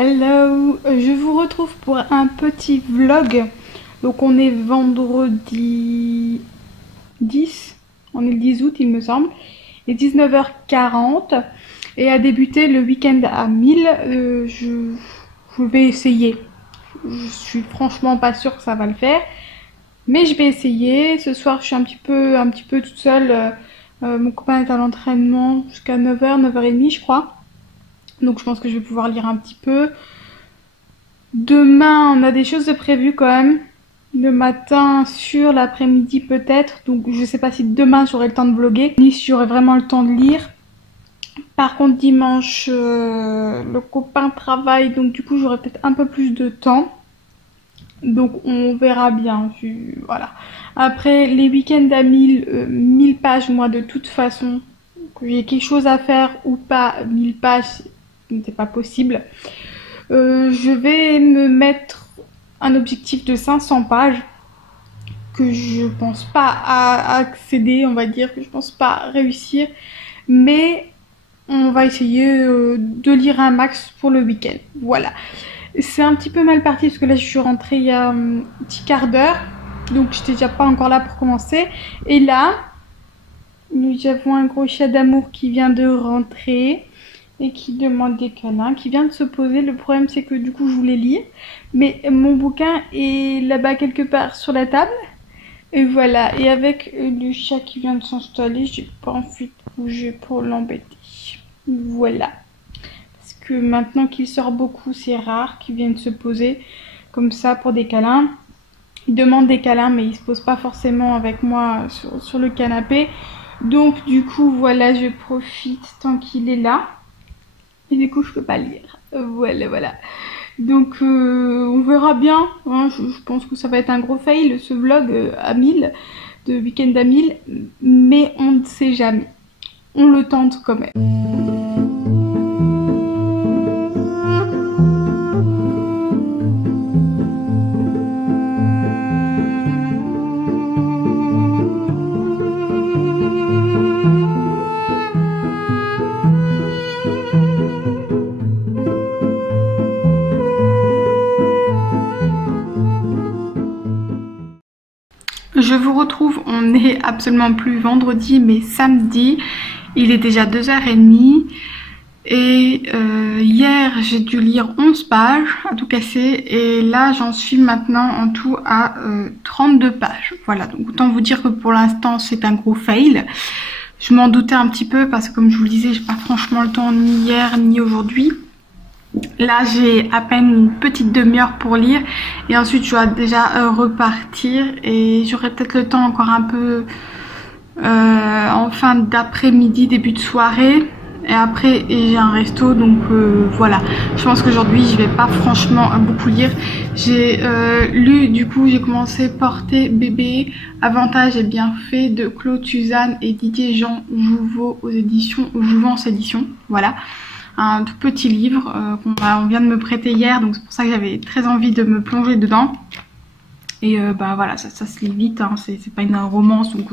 Hello, je vous retrouve pour un petit vlog. Donc on est vendredi 10, on est le 10 août il me semble, et 19h40 et a débuté le week-end à 1000. Je vais essayer. Je suis franchement pas sûre que ça va le faire, mais je vais essayer. Ce soir je suis un petit peu toute seule. Mon copain est à l'entraînement jusqu'à 9h, 9h30 je crois. Donc je pense que je vais pouvoir lire un petit peu. Demain, on a des choses de prévues quand même. Le matin, sur l'après-midi peut-être. Donc je sais pas si demain j'aurai le temps de vlogger, ni si j'aurai vraiment le temps de lire. Par contre dimanche, le copain travaille, donc du coup j'aurai peut-être un peu plus de temps. Donc on verra bien. Voilà. Après les week-ends à 1000 pages, moi de toute façon, que j'ai quelque chose à faire ou pas, 1000 pages, c'est pas possible. Je vais me mettre un objectif de 500 pages que je pense pas accéder, on va dire, que je pense pas réussir, mais on va essayer de lire un max pour le week-end. Voilà. C'est un petit peu mal parti parce que là je suis rentrée il y a un petit quart d'heure, donc j'étais déjà pas encore là pour commencer. Et là, nous avons un gros chat d'amour qui vient de rentrer et qui demande des câlins, qui vient de se poser. Le problème c'est que du coup je voulais lire, mais mon bouquin est là-bas quelque part sur la table. Et voilà, et avec le chat qui vient de s'installer, j'ai pas envie de bouger pour l'embêter. Voilà. Parce que maintenant qu'il sort beaucoup, c'est rare qu'il vienne se poser comme ça pour des câlins. Il demande des câlins, mais il se pose pas forcément avec moi sur le canapé. Donc du coup, voilà, je profite tant qu'il est là. Et du coup, je peux pas lire. Voilà. Donc, on verra bien. Hein. Je pense que ça va être un gros fail, ce vlog à 1000, de week-end à 1000. Mais on ne sait jamais. On le tente quand même. Je vous retrouve, on n'est absolument plus vendredi mais samedi, il est déjà 2h30 et hier j'ai dû lire 11 pages à tout casser et là j'en suis maintenant en tout à 32 pages. Voilà, donc autant vous dire que pour l'instant c'est un gros fail. Je m'en doutais un petit peu parce que comme je vous le disais, j'ai pas franchement le temps ni hier ni aujourd'hui. Là j'ai à peine une petite demi-heure pour lire et ensuite je dois déjà repartir et j'aurai peut-être le temps encore un peu en fin d'après-midi, début de soirée, et après j'ai un resto, donc voilà. Je pense qu'aujourd'hui je vais pas franchement beaucoup lire. J'ai lu, du coup j'ai commencé Portée bébé, Avantages et bienfaits de Claude Suzanne et Didier Jean Jouveau aux éditions Jouvence Éditions. Voilà. Un tout petit livre qu'on vient de me prêter hier, donc c'est pour ça que j'avais très envie de me plonger dedans. Et bah voilà, ça se lit vite, hein, c'est pas une romance, donc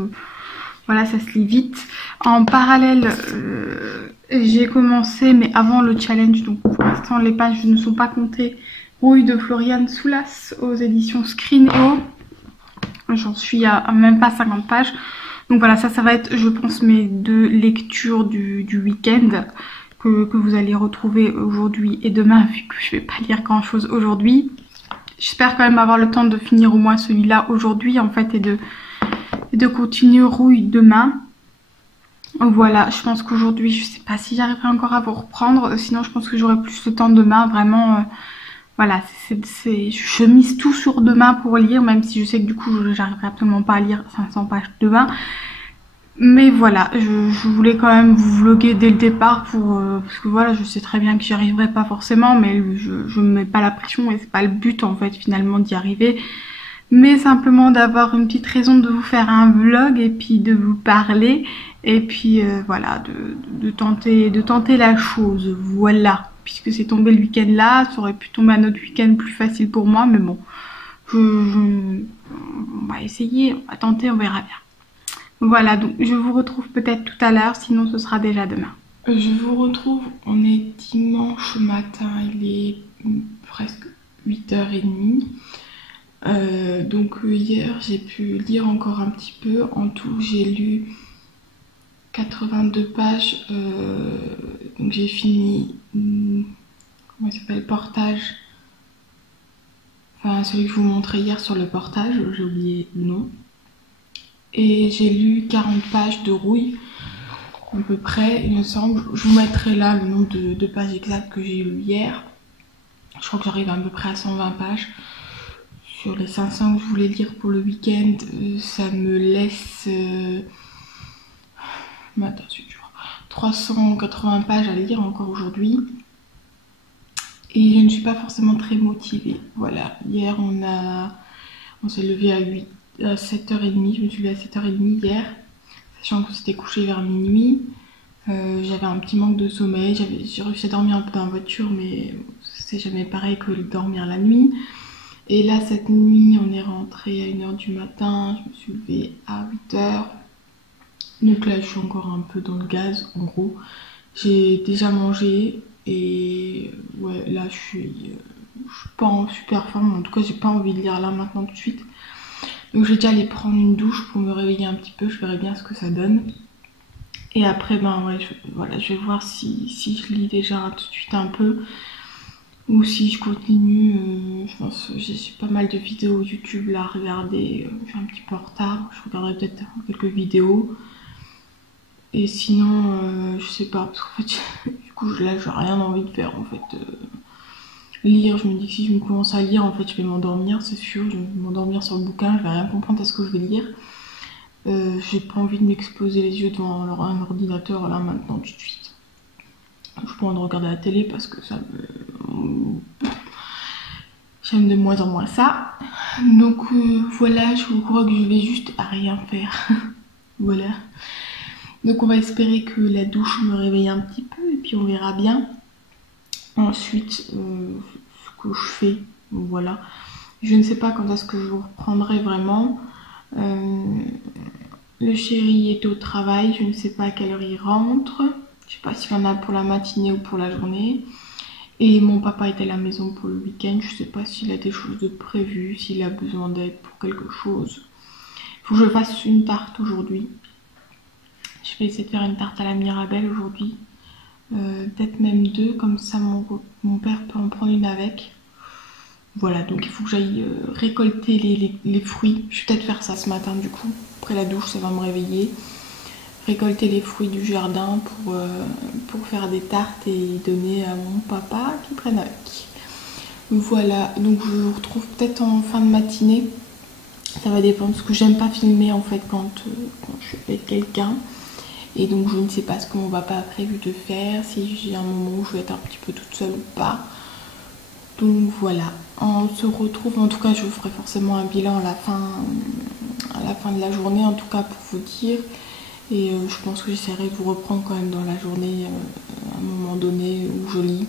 voilà, ça se lit vite. En parallèle, j'ai commencé, mais avant le challenge, donc pour l'instant les pages ne sont pas comptées, Rouille de Floriane Soulas aux éditions Screenéo. J'en suis à même pas 50 pages. Donc voilà, ça va être, je pense, mes 2 lectures du week-end. Que vous allez retrouver aujourd'hui et demain, vu que je vais pas lire grand chose aujourd'hui. J'espère quand même avoir le temps de finir au moins celui-là aujourd'hui en fait et de continuer Rouille demain. Voilà, je pense qu'aujourd'hui, je sais pas si j'arriverai encore à vous reprendre, sinon je pense que j'aurai plus le temps demain, vraiment. Voilà, je mise tout sur demain pour lire, même si je sais que du coup j'arriverai absolument pas à lire 500 pages demain. Mais voilà, je voulais quand même vous vlogger dès le départ parce que voilà, je sais très bien que j'y arriverai pas forcément, mais je me mets pas la pression et c'est pas le but en fait finalement d'y arriver. Mais simplement d'avoir une petite raison de vous faire un vlog et puis de vous parler et puis voilà, de tenter la chose, voilà. Puisque c'est tombé le week-end là, ça aurait pu tomber un autre week-end plus facile pour moi, mais bon, on va essayer, on va tenter, on verra bien. Voilà, donc je vous retrouve peut-être tout à l'heure, sinon ce sera déjà demain. Je vous retrouve, on est dimanche matin, il est presque 8h30. Donc hier j'ai pu lire encore un petit peu. En tout j'ai lu 82 pages. Donc j'ai fini, comment il s'appelle, portage. Enfin celui que je vous montrais hier sur le portage, j'ai oublié le nom. Et j'ai lu 40 pages de rouille. À peu près, il me semble. Je vous mettrai là le nombre de pages exactes que j'ai lu hier. Je crois que j'arrive à peu près à 120 pages. Sur les 500 que je voulais lire pour le week-end, ça me laisse... Attends, c'est dur. 380 pages à lire encore aujourd'hui. Et je ne suis pas forcément très motivée. Voilà, hier on s'est levé à 7h30. Je me suis levée à 7h30 hier. Sachant qu'on s'était couché vers minuit. J'avais un petit manque de sommeil, j'ai réussi à dormir un peu dans la voiture, mais c'est jamais pareil que dormir la nuit. Et là, cette nuit, on est rentré à 1h du matin, je me suis levée à 8h. Donc là, je suis encore un peu dans le gaz, en gros. J'ai déjà mangé et ouais, là, je suis pas en super forme. En tout cas, j'ai pas envie de lire là maintenant tout de suite. Donc je vais déjà aller prendre une douche pour me réveiller un petit peu, je verrai bien ce que ça donne. Et après, ben ouais, voilà, je vais voir si je lis déjà tout de suite un peu ou si je continue. Je pense que j'ai pas mal de vidéos YouTube là à regarder. Je suis un petit peu en retard, je regarderai peut-être quelques vidéos. Et sinon, je sais pas, parce qu'en fait, du coup, là, j'ai rien envie de faire en fait. Lire, je me dis que si je me commence à lire, en fait, je vais m'endormir, c'est sûr. Je vais m'endormir sur le bouquin, je vais rien comprendre à ce que je vais lire. J'ai pas envie de m'exploser les yeux devant un ordinateur là maintenant tout de suite. Je pourrais de regarder la télé parce que ça me... J'aime de moins en moins ça. Donc voilà, je crois que je vais juste à rien faire. Voilà. Donc on va espérer que la douche me réveille un petit peu et puis on verra bien. Ensuite, ce que je fais, voilà. Je ne sais pas quand est-ce que je vous reprendrai vraiment. Le chéri est au travail, je ne sais pas à quelle heure il rentre. Je sais pas s'il en a pour la matinée ou pour la journée. Et mon papa est à la maison pour le week-end. Je sais pas s'il a des choses de prévues, s'il a besoin d'aide pour quelque chose. Il faut que je fasse une tarte aujourd'hui. Je vais essayer de faire une tarte à la Mirabelle aujourd'hui. Peut-être même deux, comme ça mon père peut en prendre une avec. Voilà, donc il faut que j'aille récolter les fruits. Je vais peut-être faire ça ce matin du coup. Après la douche, ça va me réveiller. Récolter les fruits du jardin pour faire des tartes et donner à mon papa qui prenne avec. Voilà, donc je vous retrouve peut-être en fin de matinée. Ça va dépendre, parce que j'aime pas filmer en fait quand je suis avec quelqu'un. Et donc je ne sais pas ce que mon papa a prévu de faire, si j'ai un moment où je vais être un petit peu toute seule ou pas. Donc voilà, on se retrouve, en tout cas je vous ferai forcément un bilan à la fin de la journée, en tout cas pour vous dire. Et je pense que j'essaierai de vous reprendre quand même dans la journée, à un moment donné où je lis,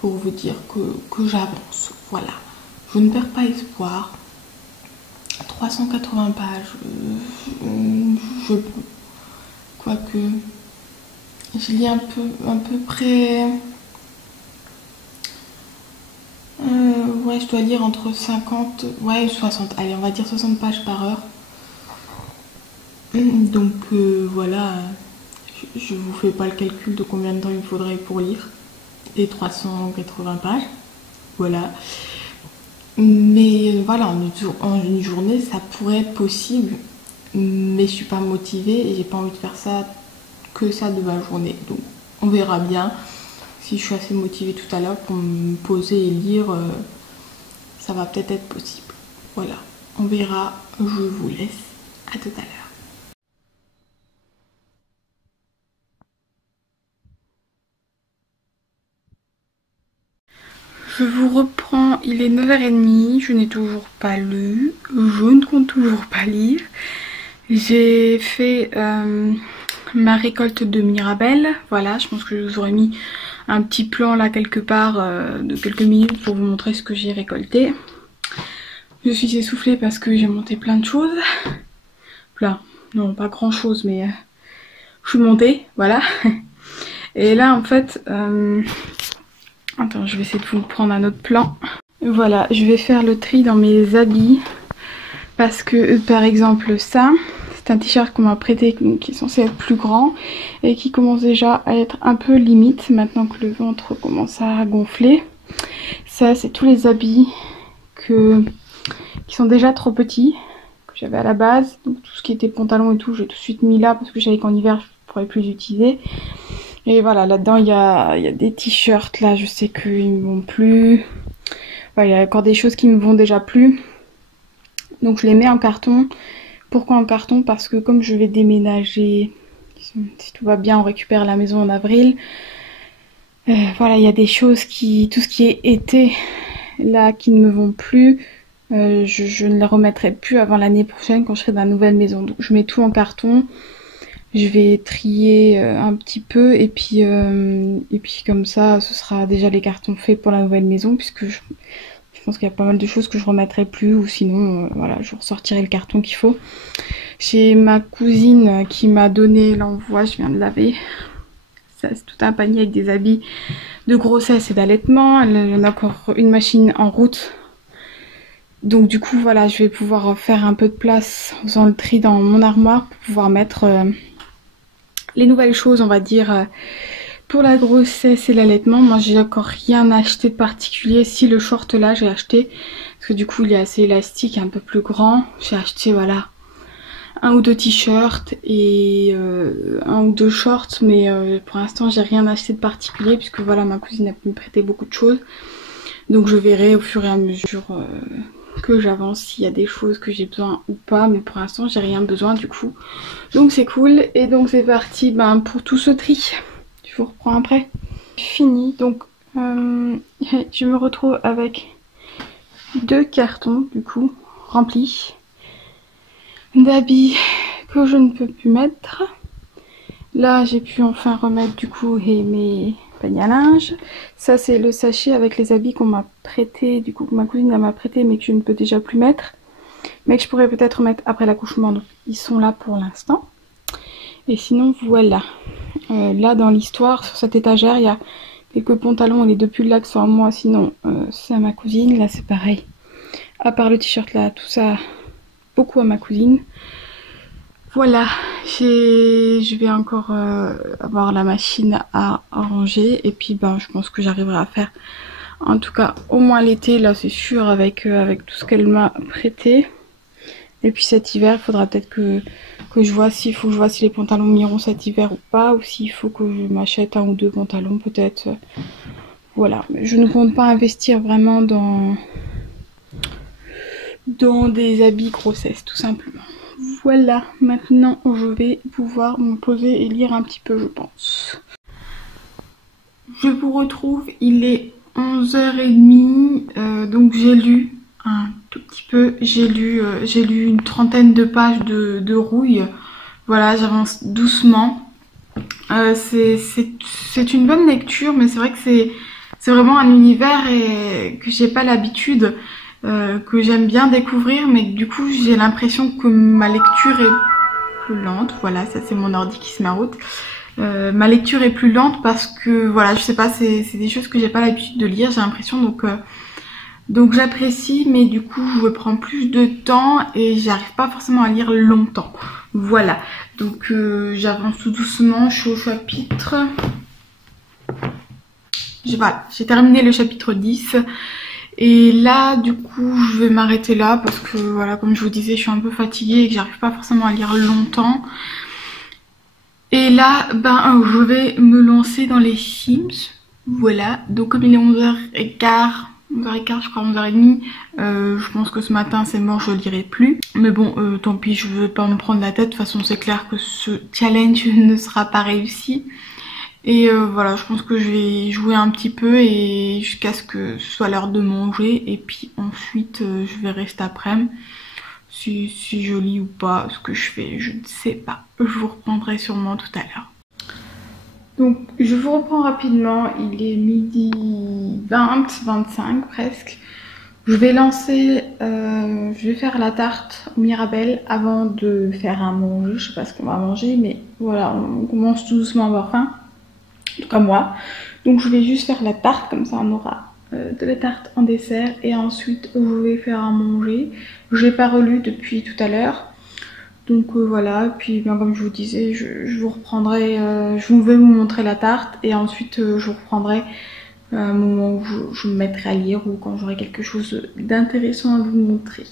pour vous dire que j'avance. Voilà, je ne perds pas espoir. 380 pages, quoique je lis à peu près... ouais, je dois lire entre 50, ouais, 60, allez, on va dire 60 pages par heure. Donc voilà, je vous fais pas le calcul de combien de temps il faudrait pour lire les 380 pages. Voilà. Mais voilà, en une journée, ça pourrait être possible. Mais je suis pas motivée et j'ai pas envie de faire ça que ça de ma journée. Donc on verra bien. Si je suis assez motivée tout à l'heure pour me poser et lire, ça va peut-être être possible. Voilà, on verra. Je vous laisse. À tout à l'heure. Je vous reprends, il est 9h30, je n'ai toujours pas lu, je ne compte toujours pas lire. J'ai fait ma récolte de Mirabelle, voilà, je pense que je vous aurais mis un petit plan là quelque part de quelques minutes pour vous montrer ce que j'ai récolté. Je suis essoufflée parce que j'ai monté plein de choses. Plein, non pas grand chose mais je suis montée, voilà. Et là en fait, attends, je vais essayer de vous prendre un autre plan. Voilà, je vais faire le tri dans mes habits. Parce que par exemple ça, c'est un t-shirt qu'on m'a prêté qui est censé être plus grand. Et qui commence déjà à être un peu limite maintenant que le ventre commence à gonfler. Ça c'est tous les habits qui sont déjà trop petits. Que j'avais à la base. Donc tout ce qui était pantalon et tout, j'ai tout de suite mis là. Parce que je savais qu'en hiver je ne pourrais plus les utiliser. Et voilà, là-dedans il y a des t-shirts, là je sais qu'ils me vont plus. Voilà, il y a encore des choses qui me vont déjà plus. Donc je les mets en carton. Pourquoi en carton? Parce que comme je vais déménager, si tout va bien, on récupère la maison en avril. Voilà, il y a des choses tout ce qui est été, là, qui ne me vont plus. Je ne les remettrai plus avant l'année prochaine quand je serai dans la nouvelle maison. Donc je mets tout en carton. Je vais trier un petit peu et puis comme ça ce sera déjà les cartons faits pour la nouvelle maison, puisque je pense qu'il y a pas mal de choses que je remettrai plus, ou sinon voilà, je ressortirai le carton qu'il faut. J'ai ma cousine qui m'a donné l'envoi, je viens de laver. Ça c'est tout un panier avec des habits de grossesse et d'allaitement. Elle en a encore une machine en route. Donc du coup voilà, je vais pouvoir faire un peu de place en faisant le tri dans mon armoire pour pouvoir mettre les nouvelles choses, on va dire, pour la grossesse et l'allaitement. Moi j'ai encore rien acheté de particulier. Si le short là j'ai acheté, parce que du coup il est assez élastique, un peu plus grand. J'ai acheté voilà un ou deux t-shirts et un ou deux shorts, mais pour l'instant j'ai rien acheté de particulier puisque voilà, ma cousine a pu me prêter beaucoup de choses. Donc je verrai au fur et à mesure que j'avance s'il y a des choses que j'ai besoin ou pas, mais pour l'instant j'ai rien besoin du coup. Donc c'est cool, et donc c'est parti pour tout ce tri. Je vous reprends après. Fini, donc je me retrouve avec 2 cartons du coup remplis d'habits que je ne peux plus mettre. Là j'ai pu enfin remettre du coup mes panier à linge. Ça c'est le sachet avec les habits qu'on m'a prêté, du coup que ma cousine m'a prêté mais que je ne peux déjà plus mettre, mais que je pourrais peut-être mettre après l'accouchement. Donc ils sont là pour l'instant. Et sinon voilà, là dans l'histoire sur cette étagère il y a quelques pantalons et les 2 pulls là qui sont à moi, sinon c'est à ma cousine. Là c'est pareil, à part le t-shirt là, tout ça beaucoup à ma cousine. Voilà, je vais encore avoir la machine à ranger, et puis je pense que j'arriverai à faire en tout cas au moins l'été, là c'est sûr, avec tout ce qu'elle m'a prêté. Et puis cet hiver il faudra peut-être que je vois s'il faut que je vois si les pantalons m'iront cet hiver ou pas, ou s'il faut que je m'achète 1 ou 2 pantalons peut-être. Voilà, je ne compte pas investir vraiment dans des habits grossesse tout simplement. Voilà, maintenant je vais pouvoir me poser et lire un petit peu, je pense. Je vous retrouve, il est 11h30, donc j'ai lu un tout petit peu. J'ai lu une trentaine de pages de rouille. Voilà, j'avance doucement. C'est une bonne lecture, mais c'est vrai que c'est vraiment un univers que j'ai pas l'habitude. Que j'aime bien découvrir, mais du coup j'ai l'impression que ma lecture est plus lente. Voilà, ça c'est mon ordi qui se met en route. Ma lecture est plus lente parce que voilà, je sais pas, c'est des choses que j'ai pas l'habitude de lire, j'ai l'impression, donc j'apprécie, mais du coup je prends plus de temps et j'arrive pas forcément à lire longtemps. Voilà, donc j'avance tout doucement, je suis au chapitre. Voilà, j'ai terminé le chapitre 10. Et là du coup je vais m'arrêter là parce que voilà, comme je vous disais, je suis un peu fatiguée et que j'arrive pas forcément à lire longtemps. Et là je vais me lancer dans les Sims. Voilà, donc comme il est 11h15, 11h15 je crois, 11h30, je pense que ce matin c'est mort, je lirai plus. Mais bon, tant pis, je veux pas me prendre la tête, de toute façon c'est clair que ce challenge ne sera pas réussi. Et voilà, je pense que je vais jouer un petit peu et jusqu'à ce que ce soit l'heure de manger. Et puis ensuite, je verrai cet après-midi si je lis ou pas. Ce que je fais, je ne sais pas. Je vous reprendrai sûrement tout à l'heure. Donc, je vous reprends rapidement. Il est midi 20, 25 presque. Je vais lancer, je vais faire la tarte au Mirabelle avant de faire à manger. Je sais pas ce qu'on va manger, mais voilà, on commence tout doucement à avoir faim. en tout cas moi. Donc je vais juste faire la tarte, comme ça on aura de la tarte en dessert. Et ensuite je vais faire à manger. J'ai pas relu depuis tout à l'heure. Donc voilà, puis bien comme je vous disais, je vous reprendrai, je vais vous montrer la tarte et ensuite je vous reprendrai un moment où je me mettrai à lire ou quand j'aurai quelque chose d'intéressant à vous montrer.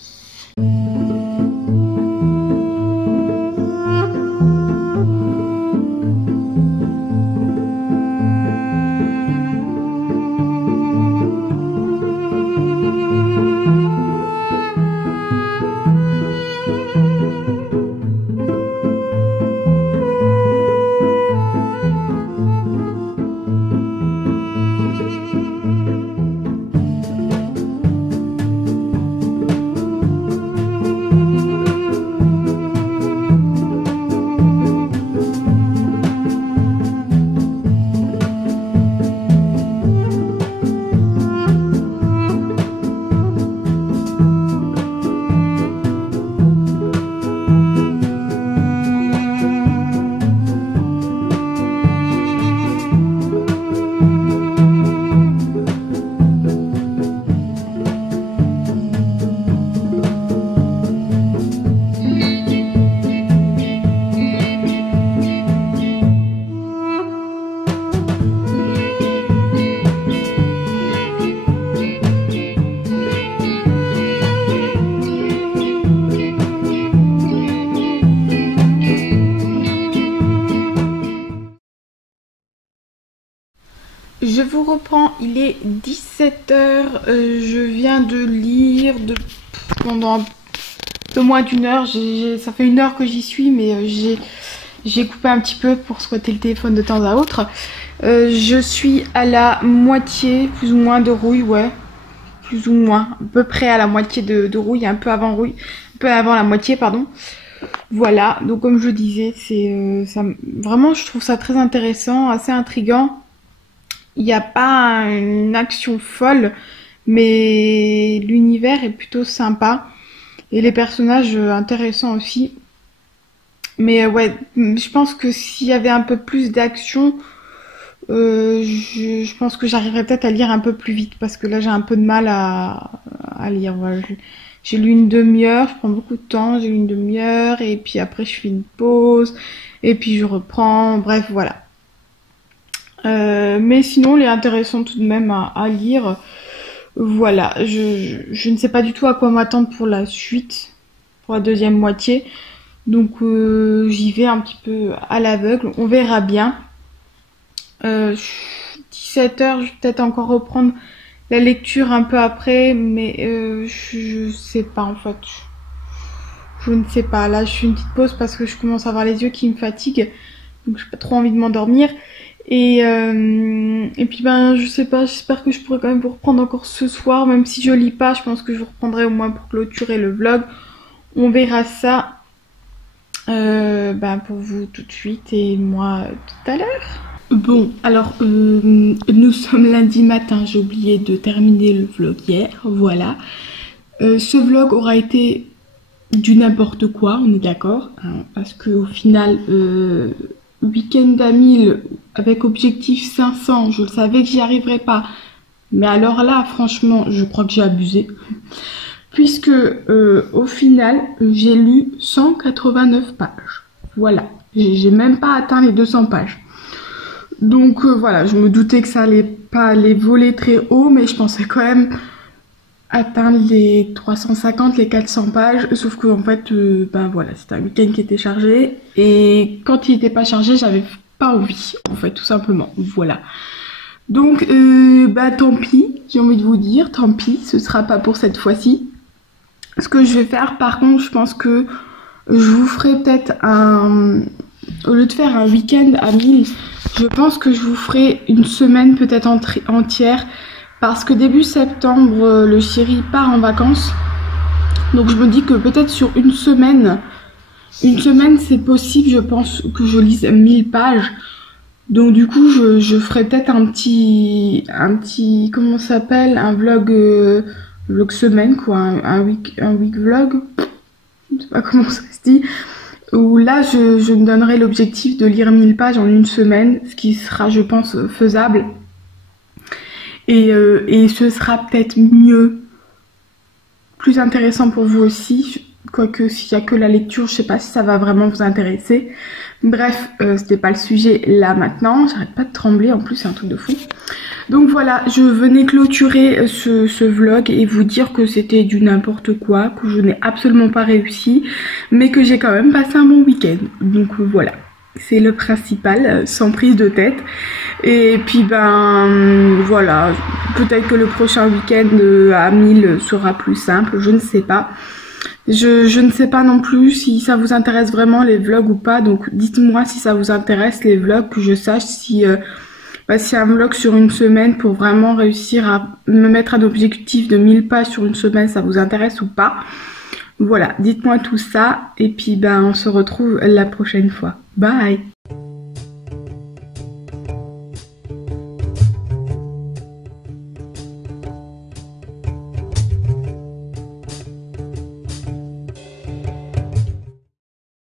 Je vous reprends, il est 17 h, je viens de lire pendant un peu moins d'une heure, ça fait 1 heure que j'y suis mais j'ai coupé un petit peu pour squatter le téléphone de temps à autre. Je suis à la moitié plus ou moins de rouille, ouais, plus ou moins, à peu près à la moitié de rouille, un peu avant la moitié pardon. Voilà, donc comme je disais, vraiment je trouve ça très intéressant, assez intriguant. Il n'y a pas une action folle, mais l'univers est plutôt sympa. Et les personnages intéressants aussi. Mais ouais, je pense que s'il y avait un peu plus d'action, je pense que j'arriverais peut-être à lire un peu plus vite. Parce que là, j'ai un peu de mal à lire. Voilà. J'ai lu une demi-heure, je prends beaucoup de temps. J'ai lu une demi-heure et puis après, je fais une pause. Et puis, je reprends. Bref, voilà. Mais sinon, il est intéressant tout de même à lire. Voilà, je ne sais pas du tout à quoi m'attendre pour la suite, pour la deuxième moitié. Donc j'y vais un petit peu à l'aveugle, on verra bien. 17 h, je vais peut-être encore reprendre la lecture un peu après, mais je sais pas en fait. Je ne sais pas, là je fais une petite pause parce que je commence à avoir les yeux qui me fatiguent. Donc j'ai pas trop envie de m'endormir. Et puis ben je sais pas, j'espère que je pourrai quand même vous reprendre encore ce soir, même si je lis pas, je pense que je vous reprendrai au moins pour clôturer le vlog. On verra ça pour vous tout de suite et moi tout à l'heure. Bon, alors nous sommes lundi matin, j'ai oublié de terminer le vlog hier, voilà. Ce vlog aura été du n'importe quoi, on est d'accord, hein, parce que au final... week-end à 1000 avec objectif 500, je savais que j'y arriverais pas. Mais alors là, franchement, je crois que j'ai abusé. Puisque au final, j'ai lu 189 pages. Voilà, j'ai même pas atteint les 200 pages. Donc voilà, je me doutais que ça allait pas aller voler très haut, mais je pensais quand même atteindre les 350, les 400 pages, sauf que en fait, voilà, c'était un week-end qui était chargé, et quand il n'était pas chargé, j'avais pas envie, en fait, tout simplement, voilà. Donc, tant pis, j'ai envie de vous dire, tant pis, ce sera pas pour cette fois-ci. Ce que je vais faire, par contre, je pense que je vous ferai peut-être au lieu de faire un week-end à 1000, je pense que je vous ferai une semaine peut-être entière, parce que début septembre, le chéri part en vacances. Donc je me dis que peut-être sur une semaine c'est possible, je pense que je lise 1000 pages. Donc du coup je ferai peut-être un petit, comment ça s'appelle, un vlog semaine quoi, un week vlog, je sais pas comment ça se dit. où là je me donnerai l'objectif de lire 1000 pages en une semaine, ce qui sera je pense faisable. Et ce sera peut-être mieux, plus intéressant pour vous aussi, quoique s'il n'y a que la lecture, je sais pas si ça va vraiment vous intéresser. Bref, c'était pas le sujet là maintenant, j'arrête pas de trembler, en plus c'est un truc de fou. Donc voilà, je venais clôturer ce vlog et vous dire que c'était du n'importe quoi, que je n'ai absolument pas réussi, mais que j'ai quand même passé un bon week-end. Donc voilà, c'est le principal, sans prise de tête. Et puis ben voilà, peut-être que le prochain week-end à 1000 sera plus simple, je ne sais pas. Je ne sais pas non plus si ça vous intéresse vraiment les vlogs ou pas, donc dites-moi si ça vous intéresse les vlogs, que je sache si un vlog sur une semaine pour vraiment réussir à me mettre un objectif de 1000 pages sur une semaine, ça vous intéresse ou pas. Voilà, dites-moi tout ça et puis ben on se retrouve la prochaine fois. Bye!